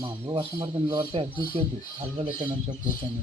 మామూలుగా వర్షం పడితే నిలబడితే అది చూపించద్దు అల్వలు ఎక్కడ నుంచి కూర్చొని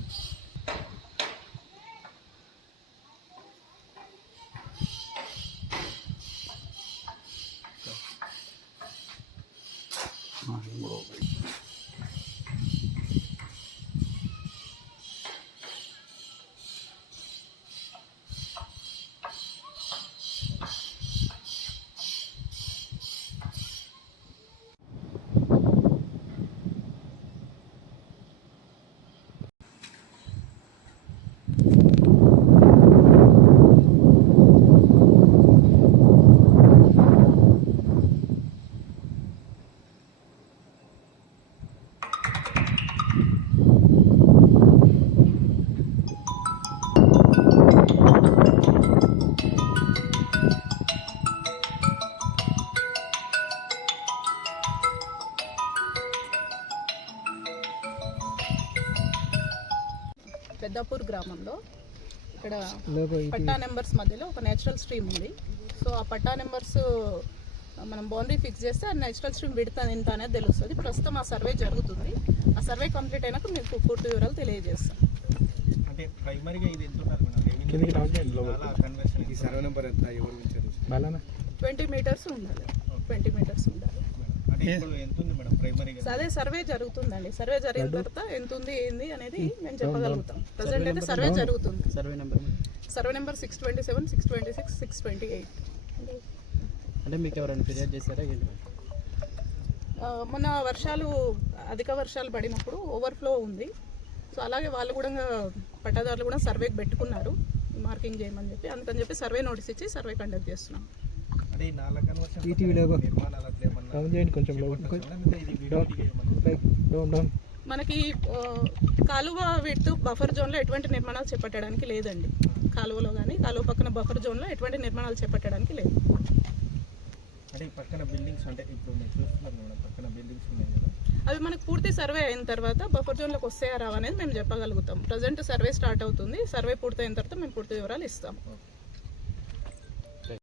పెద్దాపూర్ గ్రామంలో ఇక్కడ పట్టా నెంబర్స్ మధ్యలో ఒక నేచురల్ స్ట్రీమ్ ఉంది. సో ఆ పట్టా నెంబర్స్ మనం బౌండరీ ఫిక్స్ చేస్తే ఆ నేచురల్ స్ట్రీమ్ విడత ఎంత అనేది తెలుస్తుంది. ప్రస్తుతం ఆ సర్వే జరుగుతుంది. ఆ సర్వే కంప్లీట్ అయినాక మీకు పూర్తి వివరాలు తెలియజేస్తాం. అంటే ప్రైమరీగా ఇది ఎంత ఉండాలి మేడం? సర్వే నెంబర్ ఎంత? 20 మీటర్స్ ఉండాలి. 20 మీటర్స్ ఉండాలి. అదే సర్వే జరుగుతుందండి. సర్వే జరిగిన తర్వాత ఎంత ఉంది ఏంది అనేది మేము చెప్పగలుగుతాం. ప్రజెంట్ అయితే సర్వే జరుగుతుంది. Survey number 627, 626, 628. అంటే మీకు ఎవరైనా ఫిర్యాదు చేశారా? మొన్న అధిక వర్షాలు పడినప్పుడు ఓవర్ఫ్లో ఉంది. సో అలాగే వాళ్ళు కూడా పట్టాదారులు కూడా సర్వేకి పెట్టుకున్నారు మార్కింగ్ చేయమని చెప్పి. అందుకని చెప్పి సర్వే నోటీస్ ఇచ్చి సర్వే కండక్ట్ చేస్తున్నాం. మనకి కాలువ విడ్త్ బఫర్ జోన్లో ఎటువంటి నిర్మాణాలు చేపట్టడానికి లేదండి. కాలువలో కానీ కాలువ పక్కన బఫర్ జోన్లో ఎటువంటి నిర్మాణాలు చేపట్టడానికి లేదు. అవి మనకు పూర్తి సర్వే అయిన తర్వాత బఫర్ జోన్లోకి వస్తాయా రావనేది మేము చెప్పగలుగుతాం. ప్రజెంట్ సర్వే స్టార్ట్ అవుతుంది. సర్వే పూర్తయిన తర్వాత మేము పూర్తి వివరాలు ఇస్తాం.